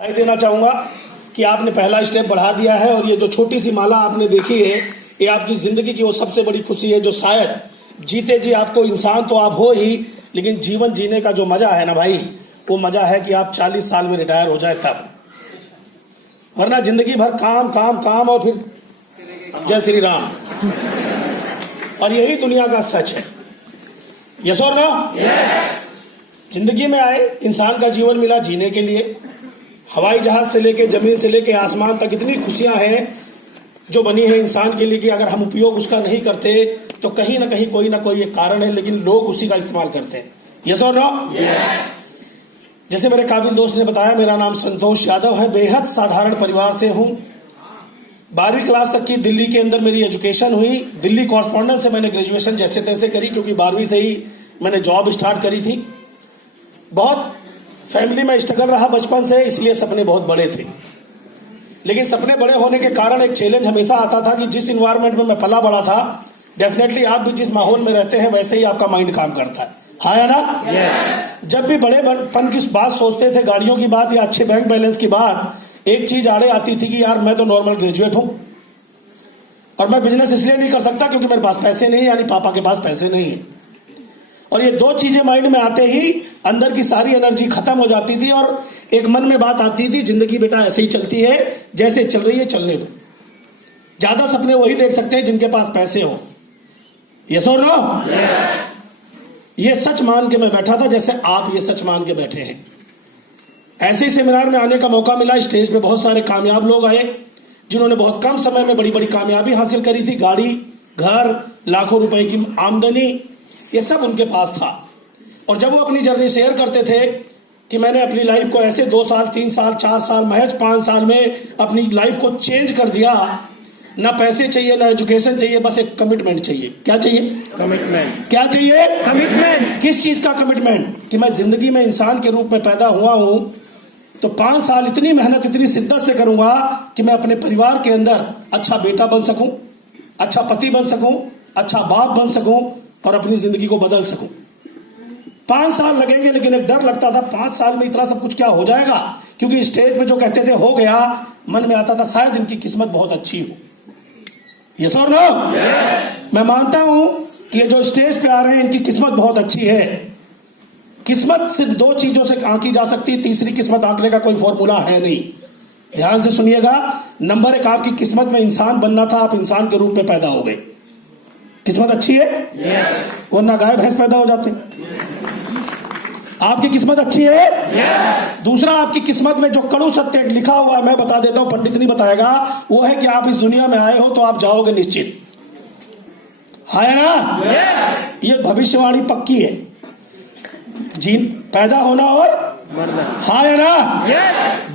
राय देना चाहूंगा कि आपने पहला स्टेप बढ़ा दिया है और ये जो छोटी सी माला आपने देखी है ये आपकी जिंदगी की वो सबसे बड़ी खुशी है जो शायद जीते जी आपको इंसान तो आप हो ही, लेकिन जीवन जीने का जो मजा है ना भाई, वो मजा है कि आप 40 साल में रिटायर हो जाए तब, वरना जिंदगी भर काम काम काम और फिर जय श्री राम। और यही दुनिया का सच है। यस और नो? जिंदगी में आए इंसान का जीवन मिला जीने के लिए। हवाई जहाज से लेके जमीन से लेके आसमान तक इतनी खुशियां हैं जो बनी है इंसान के लिए कि अगर हम उपयोग उसका नहीं करते तो कहीं ना कहीं कोई ना कोई एक कारण है, लेकिन लोग उसी का इस्तेमाल करते हैं। यस और नो? जैसे मेरे काबिल दोस्त ने बताया, मेरा नाम संतोष यादव है, बेहद साधारण परिवार से हूं। 12वीं क्लास तक की दिल्ली के अंदर मेरी एजुकेशन हुई। दिल्ली कॉरस्पॉन्डेंस से मैंने ग्रेजुएशन जैसे तैसे करी, क्योंकि 12वीं से ही मैंने जॉब स्टार्ट करी थी। बहुत फैमिली में स्ट्रगल रहा बचपन से, इसलिए सपने बहुत बड़े थे। लेकिन सपने बड़े होने के कारण एक चैलेंज हमेशा आता था कि जिस इन्वायरमेंट में मैं पला बड़ा था, डेफिनेटली आप भी जिस माहौल में रहते हैं वैसे ही आपका माइंड काम करता है। हाँ या ना? जब भी बड़ेपन की बात सोचते थे, गाड़ियों की बात या अच्छे बैंक बैलेंस की बात, एक चीज आड़े आती थी कि यार मैं तो नॉर्मल ग्रेजुएट हूं और मैं बिजनेस इसलिए नहीं कर सकता क्योंकि मेरे पास पैसे नहीं, यानी पापा के पास पैसे नहीं है। और ये दो चीजें माइंड में आते ही अंदर की सारी एनर्जी खत्म हो जाती थी और एक मन में बात आती थी, जिंदगी बेटा ऐसे ही चलती है, जैसे चल रही है चलने दो। ज्यादा सपने वही देख सकते हैं जिनके पास पैसे हो। यस और नो? ये सच मान के मैं बैठा था जैसे आप ये सच मान के बैठे हैं। ऐसे ही सेमिनार में आने का मौका मिला। स्टेज पे बहुत सारे कामयाब लोग आए जिन्होंने बहुत कम समय में बड़ी बड़ी कामयाबी हासिल करी थी। गाड़ी, घर, लाखों रुपए की आमदनी, ये सब उनके पास था। और जब वो अपनी जर्नी शेयर करते थे कि मैंने अपनी लाइफ को ऐसे 2 साल 3 साल 4 साल महज 5 साल में अपनी लाइफ को चेंज कर दिया, ना पैसे चाहिए ना एजुकेशन चाहिए, बस एक कमिटमेंट चाहिए। क्या चाहिए? कमिटमेंट। क्या चाहिए? कमिटमेंट। किस चीज का कमिटमेंट? कि मैं जिंदगी में इंसान के रूप में पैदा हुआ हूं तो 5 साल इतनी मेहनत इतनी शिद्दत से करूंगा कि मैं अपने परिवार के अंदर अच्छा बेटा बन सकूं, अच्छा पति बन सकूं, अच्छा बाप बन सकूं और अपनी जिंदगी को बदल सकूं। 5 साल लगेंगे, लेकिन एक डर लगता था 5 साल में इतना सब कुछ क्या हो जाएगा, क्योंकि स्टेज पे जो कहते थे हो गया, मन में आता था शायद इनकी किस्मत बहुत अच्छी हो। यस और नो? मैं मानता हूं कि ये जो स्टेज पे आ रहे हैं इनकी किस्मत बहुत अच्छी है। किस्मत सिर्फ 2 चीजों से आंकी जा सकती है, तीसरी किस्मत आंकने का कोई फॉर्मूला है नहीं। ध्यान से सुनिएगा। नंबर 1, आपकी किस्मत में इंसान बनना था, आप इंसान के रूप में पैदा हो गए, किस्मत अच्छी है। वरना गाय भैंस पैदा हो जाते। आपकी किस्मत अच्छी है। दूसरा, आपकी किस्मत में जो कड़ू सत्य लिखा हुआ है, मैं बता देता हूं, पंडित नहीं बताएगा, वो है कि आप इस दुनिया में आए हो तो आप जाओगे निश्चित। है ना? ये भविष्यवाणी पक्की है। जीन पैदा होना और मरना। है ना?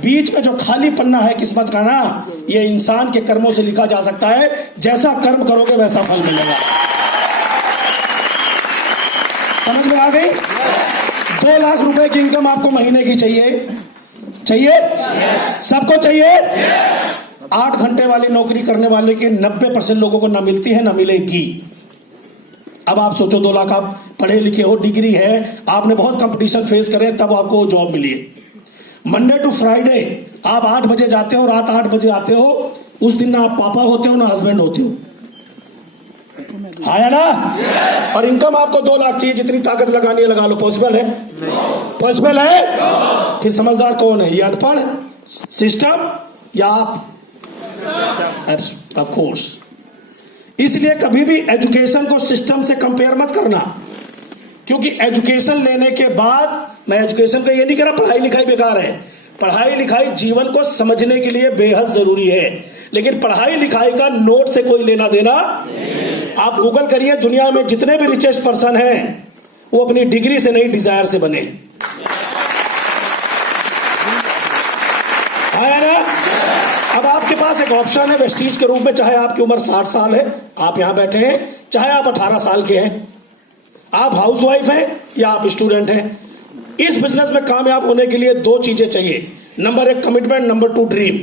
बीच में जो खाली पन्ना है किस्मत का ना, ये इंसान के कर्मों से लिखा जा सकता है। जैसा कर्म करोगे वैसा फल मिलेगा। समझ में आ गई? 2 लाख रुपए की इनकम आपको महीने की चाहिए? सबको चाहिए? 8 घंटे वाली नौकरी करने वाले के 90% लोगों को ना मिलती है ना मिलेगी। अब आप सोचो, 2 लाख आप पढ़े लिखे हो, डिग्री है, आपने बहुत कंपटीशन फेस करे तब आपको जॉब मिली है। मंडे टू फ्राइडे आप 8 बजे जाते हो, रात 8 बजे आते हो। उस दिन ना आप पापा होते हो ना हस्बैंड होते हो। है ना? और इनकम आपको 2 लाख चाहिए। जितनी ताकत लगानी है लगा लो। पॉसिबल है? पॉसिबल है? फिर समझदार कौन है? ये अनपढ़ सिस्टम या आप? Of course. इसलिए कभी भी एजुकेशन को सिस्टम से कंपेयर मत करना, क्योंकि एजुकेशन लेने के बाद, मैं एजुकेशन का ये नहीं कह रहा पढ़ाई लिखाई बेकार है। पढ़ाई लिखाई जीवन को समझने के लिए बेहद जरूरी है, लेकिन पढ़ाई लिखाई का नोट से कोई लेना देना नहीं। आप गूगल करिए, दुनिया में जितने भी रिचेस्ट पर्सन हैं वो अपनी डिग्री से नहीं डिजायर से बने। है ना? अब आपके पास एक ऑप्शन है वेस्टीज के रूप में, चाहे आपकी उम्र 60 साल है, आप यहां बैठे हैं, चाहे आप 18 साल के हैं, आप हाउसवाइफ हैं या आप स्टूडेंट हैं। इस बिजनेस में कामयाब होने के लिए 2 चीजें चाहिए। Number 1 commitment, number 2 dream.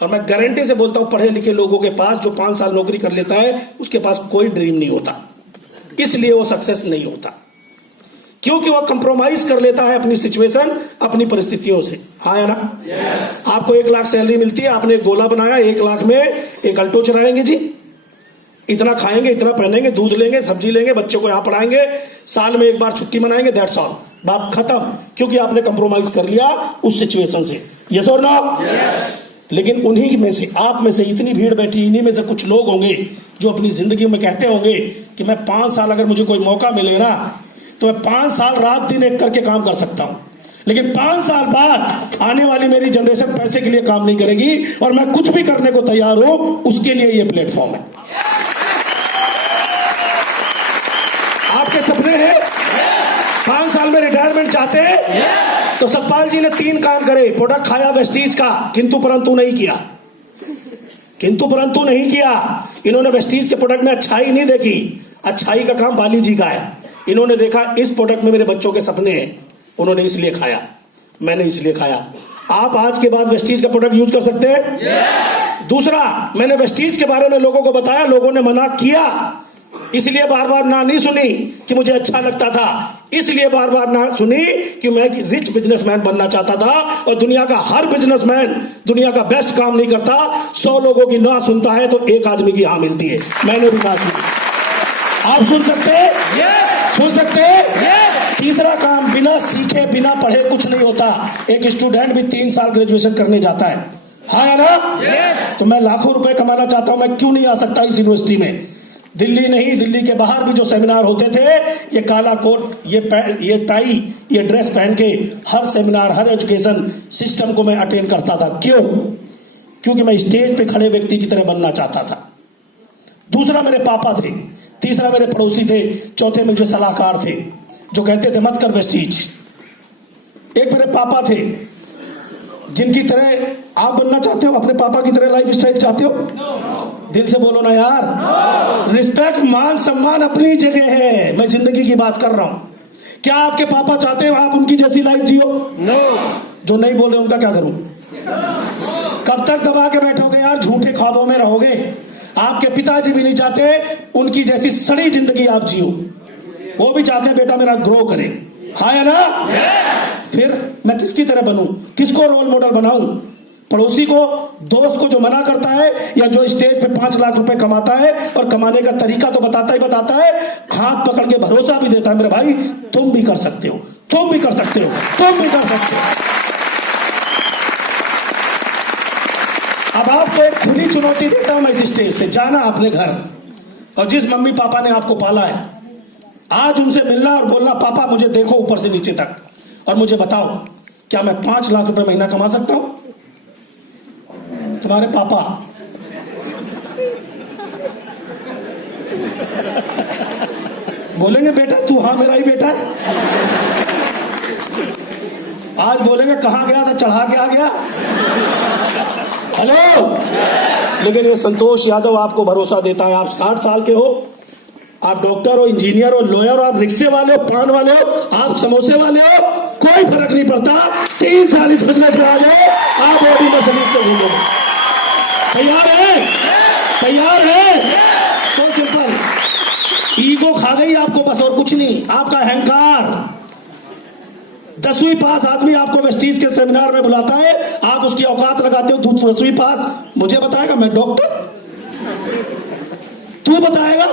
और मैं गारंटी से बोलता हूं, पढ़े लिखे लोगों के पास जो 5 साल नौकरी कर लेता है उसके पास कोई ड्रीम नहीं होता, इसलिए वो सक्सेस नहीं होता। क्योंकि वो कंप्रोमाइज कर लेता है अपनी सिचुएशन, अपनी परिस्थितियों से। हाँ या ना? आपको 1 लाख सैलरी मिलती है, आपने एक गोला बनाया, 1 लाख में एक अल्टो चलाएंगे जी, इतना खाएंगे, इतना पहनेंगे, दूध लेंगे, सब्जी लेंगे, बच्चों को यहां पढ़ाएंगे, साल में 1 बार छुट्टी मनाएंगे, दैट्स ऑल, बात खत्म। क्योंकि आपने कंप्रोमाइज कर लिया उस सिचुएशन से। यस और नो? लेकिन उन्हीं में से, आप में से इतनी भीड़ बैठी, इन्हीं में से कुछ लोग होंगे जो अपनी जिंदगी में कहते होंगे कि मैं 5 साल अगर मुझे कोई मौका मिले ना तो मैं 5 साल रात दिन एक करके काम कर सकता हूं, लेकिन 5 साल बाद आने वाली मेरी जनरेशन पैसे के लिए काम नहीं करेगी और मैं कुछ भी करने को तैयार हूं, उसके लिए ये प्लेटफॉर्म है। आपके सपने हैं? 5 साल में रिटायरमेंट चाहते हैं? तो सतपाल जी ने 3 काम करे। प्रोडक्ट खाया वेस्टीज का, किंतु परंतु नहीं किया, किंतु परंतु नहीं किया। इन्होंने वेस्टीज के प्रोडक्ट में अच्छाई नहीं देखी, अच्छाई का काम बाली जी का है। इन्होंने देखा इस प्रोडक्ट में मेरे बच्चों के सपने हैं, उन्होंने इसलिए खाया, मैंने इसलिए खाया। आप आज के बाद वेस्टीज का प्रोडक्ट यूज कर सकते हैं। दूसरा, मैंने वेस्टीज के बारे में लोगों को बताया, लोगों ने मना किया, इसलिए बार बार ना नहीं सुनी कि मुझे अच्छा लगता था, इसलिए बार बार ना सुनी कि मैं रिच बिजनेसमैन बनना चाहता था। और दुनिया का हर बिजनेसमैन दुनिया का बेस्ट काम नहीं करता, 100 लोगों की ना सुनता है तो 1 आदमी की हाँ मिलती है। मैंने भी बात की, आप सुन सकते हैं? सुन सकते हैं? तीसरा काम, बिना सीखे बिना पढ़े कुछ नहीं होता। एक स्टूडेंट भी 3 साल ग्रेजुएशन करने जाता है। हाँ या ना? तो मैं लाखों रुपए कमाना चाहता हूं, मैं क्यों नहीं आ सकता इस यूनिवर्सिटी में? दिल्ली नहीं, दिल्ली के बाहर भी जो सेमिनार होते थे, ये काला कोट, ये टाई, ये ड्रेस पहन के हर सेमिनार, हर एजुकेशन सिस्टम को मैं अटेंड करता था। क्यों? क्योंकि मैं स्टेज पे खड़े व्यक्ति की तरह बनना चाहता था। दूसरा, मेरे पापा थे। तीसरा, मेरे पड़ोसी थे। चौथे, मुझे सलाहकार थे जो कहते थे मत कर वेस्टीज। एक मेरे पापा थे जिनकी तरह आप बनना चाहते हो, अपने पापा की तरह लाइफ स्टाइल चाहते हो? दिल से बोलो ना यार। रिस्पेक्ट, मान सम्मान अपनी जगह है, मैं जिंदगी की बात कर रहा हूं। क्या आपके पापा चाहते हो आप उनकी जैसी लाइफ जियो? जो नहीं बोल रहे उनका क्या करूं? कब तक दबा के बैठोगे यार, झूठे ख्वाबों में रहोगे। आपके पिताजी भी नहीं चाहते उनकी जैसी सड़ी जिंदगी आप जियो, वो भी चाहते हैं बेटा मेरा ग्रो करे। हाँ या ना? फिर मैं किसकी तरह बनूं, किसको रोल मॉडल बनाऊं? पड़ोसी को, दोस्त को जो मना करता है, या जो स्टेज पे 5 लाख रुपए कमाता है और कमाने का तरीका तो बताता ही बताता है, हाथ पकड़ के भरोसा भी देता है मेरे भाई तुम भी कर सकते हो, तुम भी कर सकते हो, तुम भी कर सकते हो। अब आपको एक खुली चुनौती देता हूं मैं इस स्टेज से, जाना अपने घर और जिस मम्मी पापा ने आपको पाला है आज उनसे मिलना और बोलना पापा मुझे देखो ऊपर से नीचे तक और मुझे बताओ क्या मैं 5 लाख रुपए महीना कमा सकता हूं? तुम्हारे पापा बोलेंगे बेटा तू हाँ मेरा ही बेटा है। आज बोलेंगे कहां गया था, चढ़ा के आ गया। हेलो, लेकिन ये संतोष यादव आपको भरोसा देता है। आप 60 साल के हो, आप डॉक्टर हो, इंजीनियर हो, लॉयर हो, आप रिक्शे वाले हो, पान वाले हो, आप समोसे वाले हो, कोई फर्क नहीं पड़ता। 3 साल इस बिजनेस में आ जाए, आप बॉडी मसलीस से घूमो। तैयार है? तैयार है? तो सिंपल, ईगो खा गई आपको बस, और कुछ नहीं। आपका अहंकार, 10वीं पास आदमी आपको वेस्टीज के सेमिनार में बुलाता है, आप उसकी औकात लगाते हो 10वीं पास, मुझे बताएगा मैं डॉक्टर, तू बताएगा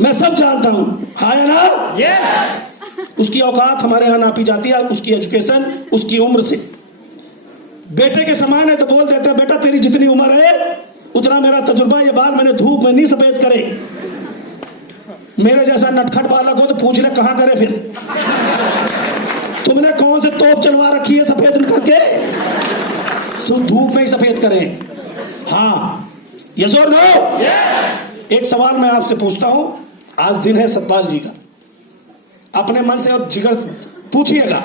मैं सब जानता हूं। आया ना? उसकी औकात हमारे यहां नापी जाती है, उसकी एजुकेशन, उसकी उम्र से। बेटे के समान है तो बोल देते हैं बेटा तेरी जितनी उम्र है उतना मेरा तजुर्बा, ये बाल मैंने धूप में नहीं सफेद करे। मेरे जैसा नटखट बालक हो तो पूछ ले कहां करे फिर। तुमने कौन से तोप चलवा रखी है सफेद करके, धूप में ही सफेद करें। हाँ, यस और नो? एक सवाल मैं आपसे पूछता हूं, आज दिन है सतपाल जी का, अपने मन से और जिगर पूछिएगा,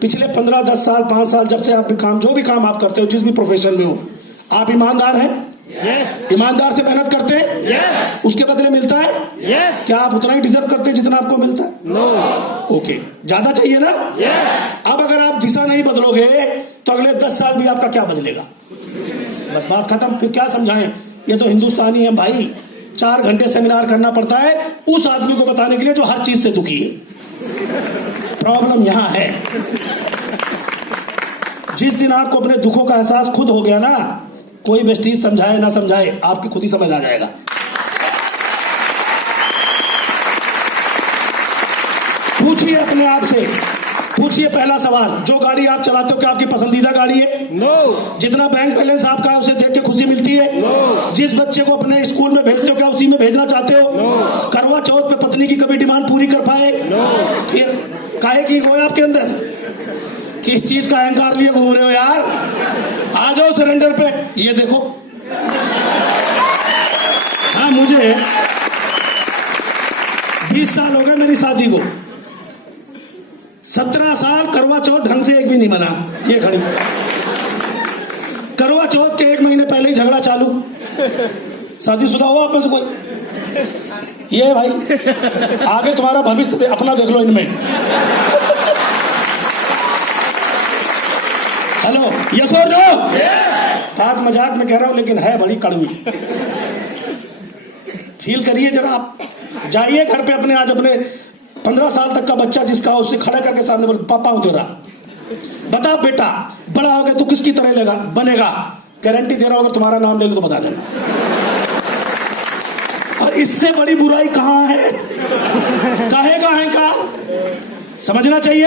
पिछले 15, 10 साल, 5 साल जब से आप काम, जो भी काम आप करते हो, जिस भी प्रोफेशन में हो, आप ईमानदार हैं? yes. ईमानदार से मेहनत करते हैं? yes. उसके बदले मिलता है? yes. क्या आप उतना ही डिजर्व करते हैं जितना आपको मिलता है? no. ओके, ज्यादा चाहिए ना? yes. अब अगर आप दिशा नहीं बदलोगे तो अगले 10 साल भी आपका क्या बदलेगा? बस बात खत्म। फिर क्या समझाएं? ये तो हिंदुस्तानी है भाई, 4 घंटे सेमिनार करना पड़ता है उस आदमी को बताने के लिए जो हर चीज से दुखी है। प्रॉब्लम यहां है, जिस दिन आपको अपने दुखों का एहसास खुद हो गया ना, कोई वेस्टीज समझाए ना समझाए, आपकी खुद ही समझ आ जाएगा। पूछिए अपने आप से, पूछिए पहला सवाल, जो गाड़ी आप चलाते हो क्या आपकी पसंदीदा गाड़ी है? नो। जितना बैंक बैलेंस आपका है उसे देख के खुशी मिलती है? नो। जिस बच्चे को अपने स्कूल में भेजते हो क्या उसी में भेजना चाहते हो? नो। करवा चौथ पे पत्नी की कभी डिमांड पूरी कर पाए? नो। फिर काहे की हो आपके अंदर? किस चीज का अहंकार लिए घूम रहे हो यार? आ जाओ सरेंडर पे। ये देखो, हाँ मुझे 20 साल हो गए मेरी शादी को, 17 साल करवा चौथ ढंग से एक भी नहीं मना। ये खड़ी करवा चौथ के 1 महीने पहले ही झगड़ा चालू। शादीशुदा हो आप में से कोई? ये भाई आगे तुम्हारा भविष्य अपना देख लो इनमें। हेलो, यस और नो? बात मजाक में कह रहा हूं लेकिन है बड़ी कड़वी। फील करिए जरा आप, जाइए घर पे अपने, आज अपने 15 साल तक का बच्चा जिसका हो उसे खड़ा करके सामने बोल, पापा हूं तेरा, बता बेटा बड़ा हो गया तू किसकी तरह लेगा बनेगा, गारंटी दे रहा हूं अगर तुम्हारा नाम ले लो तो बता देना। और इससे बड़ी बुराई कहां है? काहे का अहंकार समझना चाहिए।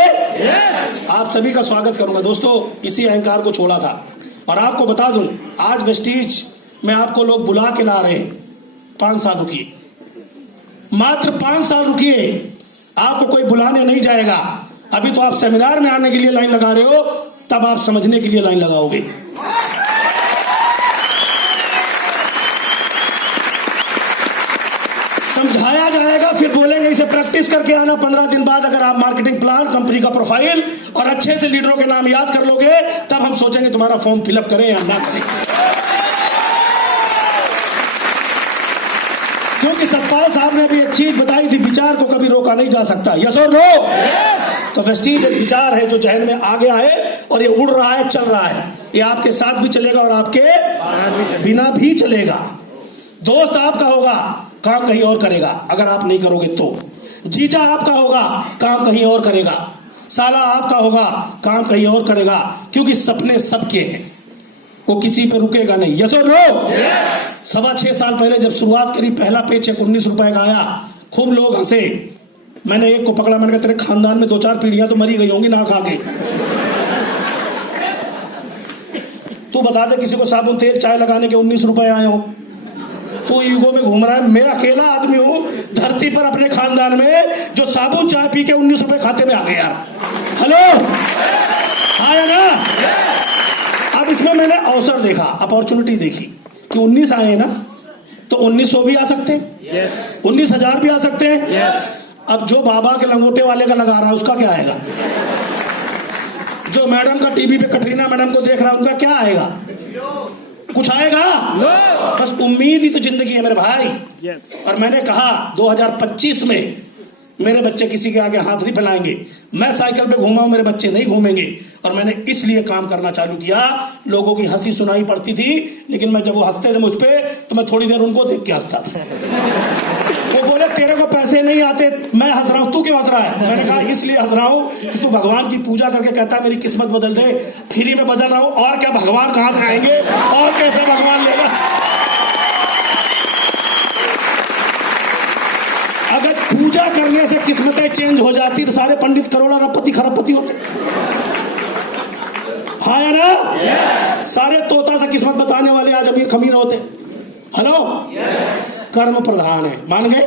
आप सभी का स्वागत करूंगा दोस्तों, इसी अहंकार को छोड़ा था। और आपको बता दूं, आज वेस्टीज में आपको लोग बुला के ला रहे हैं। 5 साल रुकिए, मात्र 5 साल रुकिए, आपको कोई बुलाने नहीं जाएगा। अभी तो आप सेमिनार में आने के लिए लाइन लगा रहे हो, तब आप समझने के लिए लाइन लगाओगे। समझाया जाएगा, फिर बोलेंगे इसे प्रैक्टिस करके आना। 15 दिन बाद अगर आप मार्केटिंग प्लान, कंपनी का प्रोफाइल और अच्छे से लीडरों के नाम याद कर लोगे, तब हम सोचेंगे तुम्हारा फॉर्म फिलअप करें या ना करें। क्योंकि सतपाल साहब ने भी एक चीज बताई थी, विचार को कभी रोका नहीं जा सकता। यस और नो? तो वेस्टीज एक विचार है जो जहन में आ गया है और ये उड़ रहा है, चल रहा है। ये आपके साथ भी चलेगा और आपके बिना भी चलेगा। दोस्त आपका होगा, काम कहीं और करेगा अगर आप नहीं करोगे तो। जीजा आपका होगा, काम कहीं और करेगा। साला आपका होगा, काम कहीं और करेगा। क्योंकि सपने सबके हैं, वो किसी पे रुकेगा नहीं। यस और नो? 6.25 साल पहले जब शुरुआत करी, पहला पेचेक 19 रुपए का आया, खूब लोग हंसे। मैंने एक को पकड़ा, मैंने कहा तेरे खानदान में 2-4 पीढ़ियां तो मरी गई होंगी ना खा के। तू बता दे किसी को साबुन तेल चाय लगाने के 19 रुपए आए हो? तू ईगो में घूम रहा है। मेरा अकेला आदमी हूं धरती पर अपने खानदान में जो साबुन चाय पी के 19 रुपए खाते में आ गया। हेलो, आया ना? अब इसमें मैंने अवसर देखा, अपॉर्चुनिटी देखी कि 19 आए ना, तो 1900 भी आ सकते हैं, 19,000 भी आ सकते हैं। अब जो बाबा के लंगोटे वाले का लगा रहा है उसका क्या आएगा? जो मैडम का टीवी पे कटरीना मैडम को देख रहा है उनका क्या आएगा? कुछ आएगा? बस उम्मीद ही तो जिंदगी है मेरे भाई। और मैंने कहा 2025 में मेरे बच्चे किसी के आगे हाथ नहीं फैलाएंगे। मैं साइकिल पे घूमा हूं, मेरे बच्चे नहीं घूमेंगे। और मैंने इसलिए काम करना चालू किया। लोगों की हंसी सुनाई पड़ती थी, लेकिन मैं जब वो हंसते थे मुझ पे तो मैं थोड़ी देर उनको देख के हंसता था। वो बोले तेरे को पैसे नहीं आते, मैं हंस रहा हूं, तू क्यों हंस रहा है? मैंने कहा इसलिए हंस रहा हूं कि तू भगवान की पूजा करके कहता है मेरी किस्मत बदल दे। फ्री में बदल रहा हूं, और क्या भगवान कहां से आएंगे और कैसे भगवान लेगा? अगर पूजा करने से किस्मतें चेंज हो जाती तो सारे पंडित करोड़ अरबपति खरबपति होते। हाँ या ना? सारे तोता से किस्मत बताने वाले आज अमीर खमीर होते। हेलो, कर्म प्रधान है, मान गए?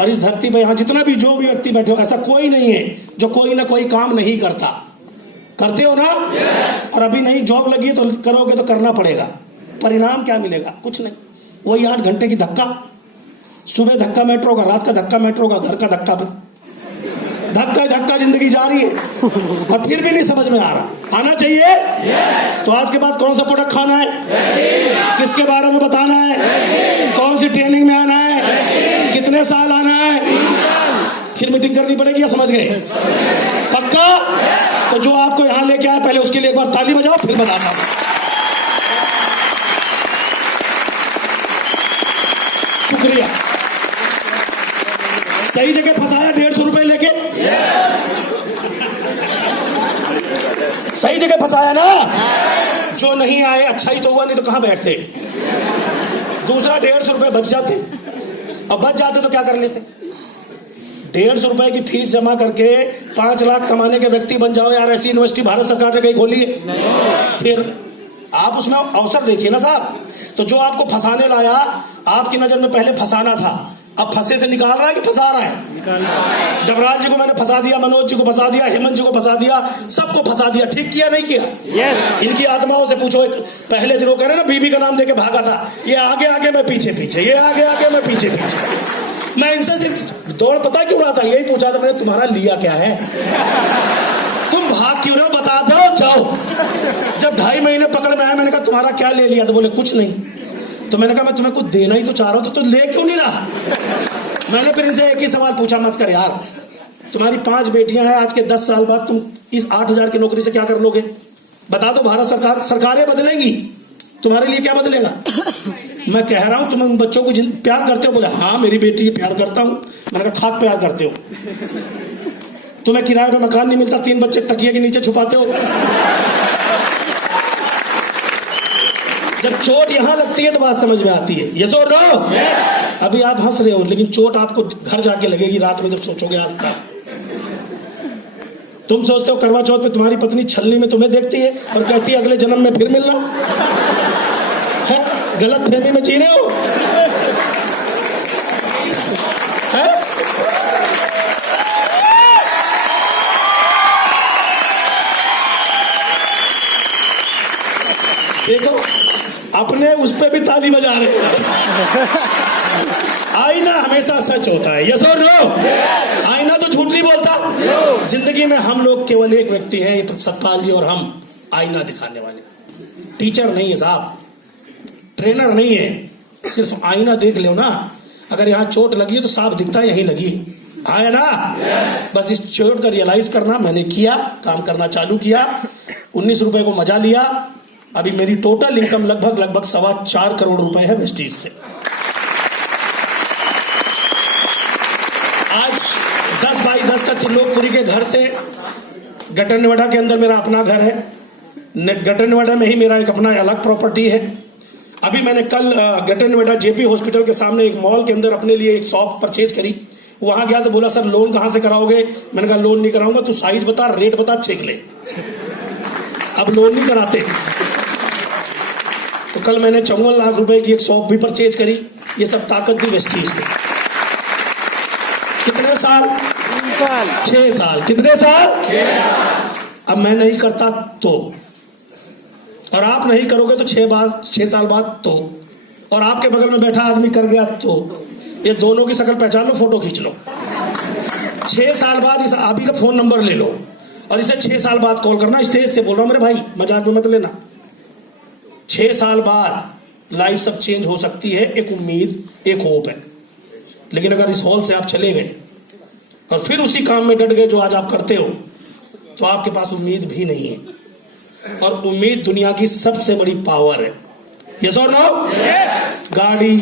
और इस धरती पे यहाँ जितना भी जो भी व्यक्ति बैठे हो, ऐसा कोई नहीं है जो कोई ना कोई काम नहीं करता। करते हो ना? और अभी नहीं जॉब लगी है तो करोगे तो करना पड़ेगा। परिणाम क्या मिलेगा? कुछ नहीं, वही 8 घंटे की धक्का। सुबह धक्का मेट्रो का, रात का धक्का मेट्रो का, घर का धक्का पे धक्का धक्का जिंदगी जा रही है और फिर भी नहीं समझ में आ रहा। आना चाहिए। तो आज के बाद कौन सा प्रोडक्ट खाना है, किसके बारे में बताना है, कौन सी ट्रेनिंग में आना है, कितने साल आना है, फिर मीटिंग करनी पड़ेगी। या समझ गए? पक्का? तो जो आपको यहाँ लेके आया पहले उसके लिए एक बार ताली बजाओ, फिर बताता हूँ। शुक्रिया। सही जगह फंसाया 150 रुपए लेके। जगह फंसाया ना। जो नहीं आए अच्छा ही तो हुआ, नहीं तो कहां बैठते। दूसरा 150 रुपए बच जाते, अब बच जाते तो क्या कर लेते। 150 रुपए की फीस जमा करके 5 लाख कमाने के व्यक्ति बन जाओ यार। ऐसी यूनिवर्सिटी भारत सरकार ने कहीं खोली है? फिर आप उसमें अवसर देखिए ना साहब। तो जो आपको फंसाने लाया, आपकी नजर में पहले फंसाना था, अब फंसे से निकाल रहा है कि फंसा रहा है? डबराल जी को मैंने फंसा दिया, मनोज जी को फंसा दिया, हेमंत जी को फंसा दिया, सबको फंसा दिया। ठीक किया नहीं किया? इनकी आत्माओं से पूछो। पहले दिन वो कह रहे ना बीबी का नाम देके भागा था, ये आगे आगे मैं पीछे पीछे, ये आगे आगे मैं पीछे पीछे। मैं इनसे सिर्फ दौड़ पता क्यों रहा था, यही पूछा था मैंने, तुम्हारा लिया क्या है, तुम भाग क्यों रहे हो, बता दो जाओ। जब 2.5 महीने पकड़ में आया, मैंने कहा तुम्हारा क्या ले लिया? तो बोले कुछ नहीं। तो मैंने कहा मैं तुम्हें कुछ देना ही तो चाह रहा हूं, तो ले क्यों नहीं रहा? मैंने फिर इनसे एक ही सवाल पूछा, मत कर यार, तुम्हारी 5 बेटियां हैं, आज के 10 साल बाद तुम इस 8,000 की नौकरी से क्या कर लोगे? बता दो। भारत सरकार, सरकारें बदलेंगी, तुम्हारे लिए क्या बदलेगा? मैं कह रहा हूं तुम उन बच्चों को प्यार करते हो? बोले हाँ मेरी बेटी प्यार करता हूं। मैंने कहा खाक प्यार करते हो? तुम्हें किराए पे मकान नहीं मिलता, 3 बच्चे तकिए के नीचे छुपाते हो। जब चोट यहां लगती है तो बात समझ में आती है। यस और नो? अभी आप हंस रहे हो, लेकिन चोट आपको घर जाके लगेगी रात में, जब सोचोगे आज तक। तुम सोचते हो करवा चौथ पे तुम्हारी पत्नी छलनी में तुम्हें देखती है और कहती है अगले जन्म में फिर मिलना है? गलत फहमी में जी रहे हो है? देखो अपने उस पे भी ताली बजा रहे हैं। आईना हमेशा सच होता है। यस और नो? आईना तो झूठ नहीं बोलता। जिंदगी में हम लोग केवल एक व्यक्ति हैं, सतपाल जी और हम, आईना दिखाने वाले। टीचर नहीं है साहब, ट्रेनर नहीं है, सिर्फ आईना देख लो ना। अगर यहाँ चोट लगी है तो साफ दिखता है यहीं लगी है ना। बस इस चोट का रियलाइज करना, मैंने किया, काम करना चालू किया, 19 रुपए को मजा लिया। अभी मेरी टोटल इनकम लगभग 4.25 करोड़ रुपए है वेस्टीज से। आज 10 बाई 10 का त्रिलोकपुरी के घर से गटर नोएडा के अंदर मेरा अपना घर है। गटर नोएडा में ही मेरा एक अपना अलग प्रॉपर्टी है। अभी मैंने कल गटर नोएडा जेपी हॉस्पिटल के सामने एक मॉल के अंदर अपने लिए एक शॉप परचेज करी। वहां गया तो बोला सर लोन कहां से कराओगे? मैंने कहा लोन नहीं कराऊंगा, तू साइज बता, रेट बता, चेक ले। अब लोन नहीं कराते। तो कल मैंने 54 लाख रुपए की एक शॉप भी परचेज करी। ये सब ताकत भी वेस्टीज है। कितने साल? 6 साल। कितने साल? 6 साल। अब मैं नहीं करता तो, और आप नहीं करोगे तो 6 साल बाद तो, और आपके बगल में बैठा आदमी कर गया तो, ये दोनों की शक्ल पहचान लो, फोटो खींच लो। 6 साल बाद इस आबी का फोन नंबर ले लो और इसे 6 साल बाद कॉल करना। स्टेज से बोल रहा हूं मेरे भाई, मजाक में मत लेना। 6 साल बाद लाइफ सब चेंज हो सकती है। एक उम्मीद, एक होप है। लेकिन अगर इस हॉल से आप चले गए और फिर उसी काम में डट गए जो आज आप करते हो, तो आपके पास उम्मीद भी नहीं है। और उम्मीद दुनिया की सबसे बड़ी पावर है। यस और नो? गाड़ी,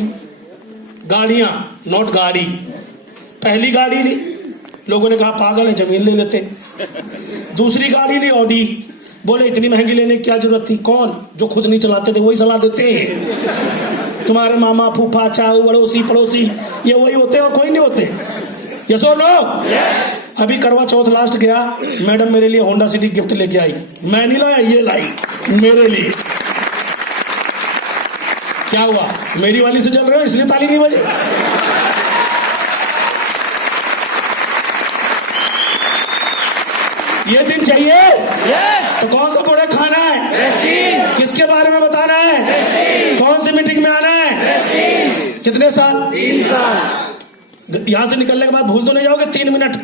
गाड़ियां, नॉट गाड़ी। पहली गाड़ी ली, लोगों ने कहा पागल है, जमीन ले लेते। दूसरी गाड़ी ली, ऑडी, बोले इतनी महंगी लेने की क्या जरूरत थी? कौन? जो खुद नहीं चलाते थे वही सलाह देते हैं। तुम्हारे मामा, फूफा, चाऊ, अड़ोसी पड़ोसी, ये वही होते हैं और कोई नहीं होते। यस और नो? अभी करवा चौथ लास्ट गया, मैडम मेरे लिए होंडा सिटी गिफ्ट लेके आई। मैं नहीं लाया, ये लाई मेरे लिए। क्या हुआ? मेरी वाली से चल रहे हो इसलिए ताली नहीं बजी? ये दिन चाहिए? तो कौन सा प्रोडक्ट खाना है? किसके बारे में बताना है? कौन सी मीटिंग में आना है? कितने साल? 3 साल। यहां से निकलने के बाद भूल तो नहीं जाओगे 3 मिनट?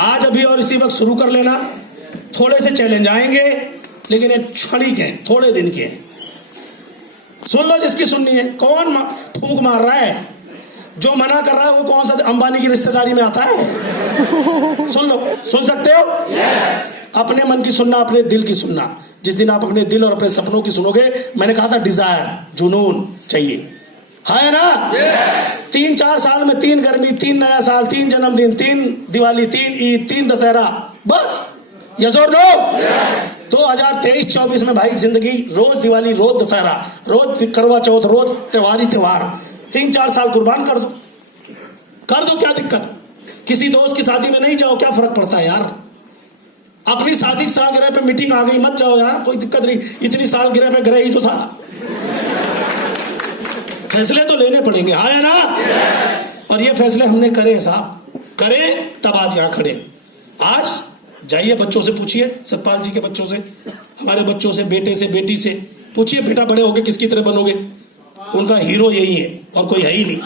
आज अभी और इसी वक्त शुरू कर लेना। थोड़े से चैलेंज आएंगे, लेकिन ये क्षणिक है, थोड़े दिन के। सुन लो जिसकी सुननी है। कौन फूंक मार रहा है? जो मना कर रहा है वो कौन सा अंबानी की रिश्तेदारी में आता है? सुन लो, सुन सकते हो? अपने मन की सुनना, अपने दिल की सुनना। जिस दिन आप अपने दिल और अपने सपनों की सुनोगे, मैंने कहा था डिजायर, जुनून चाहिए, है ना? 3-4 साल में 3 गर्मी, 3 नया साल, 3 जन्मदिन, 3 दिवाली, 3 ईद, 3 दशहरा, बस यस और नो? 2023-24 में भाई जिंदगी रोज दिवाली, रोज दशहरा, रोज करवा चौथ, रोज त्योहार ही त्योहार, 3-4 साल कुर्बान कर दो, क्या दिक्कत? किसी दोस्त की शादी में नहीं जाओ, क्या फर्क पड़ता है यार? अपनी शादी की सालगिरह पे मीटिंग आ गई, मत जाओ यार, कोई दिक्कत नहीं, इतनी सालगिरह में ग्रह ही तो था। फैसले तो लेने पड़ेंगे, हाँ या ना? और ये फैसले हमने करे साहब, करे तब आज यहाँ खड़े। आज जाइए बच्चों से पूछिए, सतपाल जी के बच्चों से, हमारे बच्चों से, बेटे से, बेटी से पूछिए, बेटा बड़े होके किसकी तरह बनोगे? उनका हीरो यही है और कोई है ही नहीं।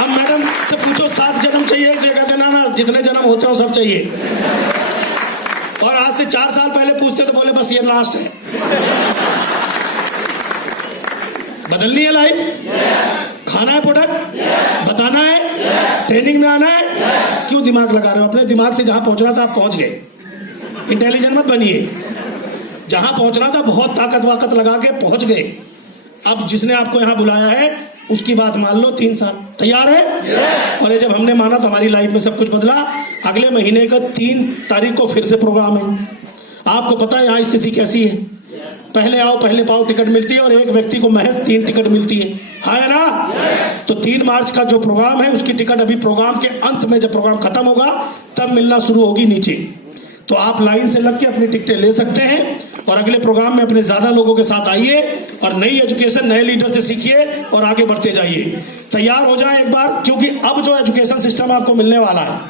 अब मैडम से पूछो 7 जन्म चाहिए, जगह देना ना, जितने जन्म होते हो सब चाहिए। और आज से 4 साल पहले पूछते तो बोले बस ये लास्ट है। बदलनी है लाइफ, खाना है प्रोडक्ट, बताना है, ट्रेनिंग में आना है, क्यों दिमाग लगा रहे हो? अपने दिमाग से जहां पहुंचना था आप पहुंच गए, इंटेलिजेंट मत बनिए। जहां पहुंचना था बहुत ताकत वाकत लगा के पहुंच गए। अब जिसने आपको यहां बुलाया है उसकी बात मान लो, 3 साल तैयार है? और ये जब हमने माना तो हमारी लाइफ में सब कुछ बदला। अगले महीने का 3 तारीख को फिर से प्रोग्राम है। आपको पता है यहाँ स्थिति कैसी है? पहले आओ पहले पाओ टिकट मिलती है और एक व्यक्ति को महज 3 टिकट मिलती है, हाँ है ना? तो 3 मार्च का जो प्रोग्राम है उसकी टिकट अभी प्रोग्राम के अंत में, जब प्रोग्राम खत्म होगा तब मिलना शुरू होगी नीचे। तो आप लाइन से लग के अपनी टिकटें ले सकते हैं और अगले प्रोग्राम में अपने ज्यादा लोगों के साथ आइए और नई एजुकेशन नए लीडर से सीखिए और आगे बढ़ते जाइए। तैयार हो जाए एक बार, क्योंकि अब जो एजुकेशन सिस्टम आपको मिलने वाला है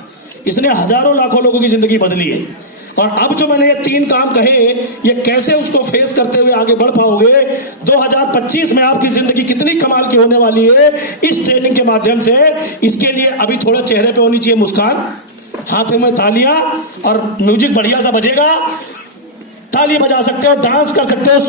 इसने हजारों लाखों लोगों की जिंदगी बदली है। और अब जो मैंने ये 3 काम कहे, ये कैसे उसको फेस करते हुए आगे बढ़ पाओगे, 2025 में आपकी जिंदगी कितनी कमाल की होने वाली है इस ट्रेनिंग के माध्यम से। इसके लिए अभी थोड़ा चेहरे पे होनी चाहिए मुस्कान, हाथों में तालियां और म्यूजिक बढ़िया सा बजेगा, ताली बजा सकते हो, डांस कर सकते हो।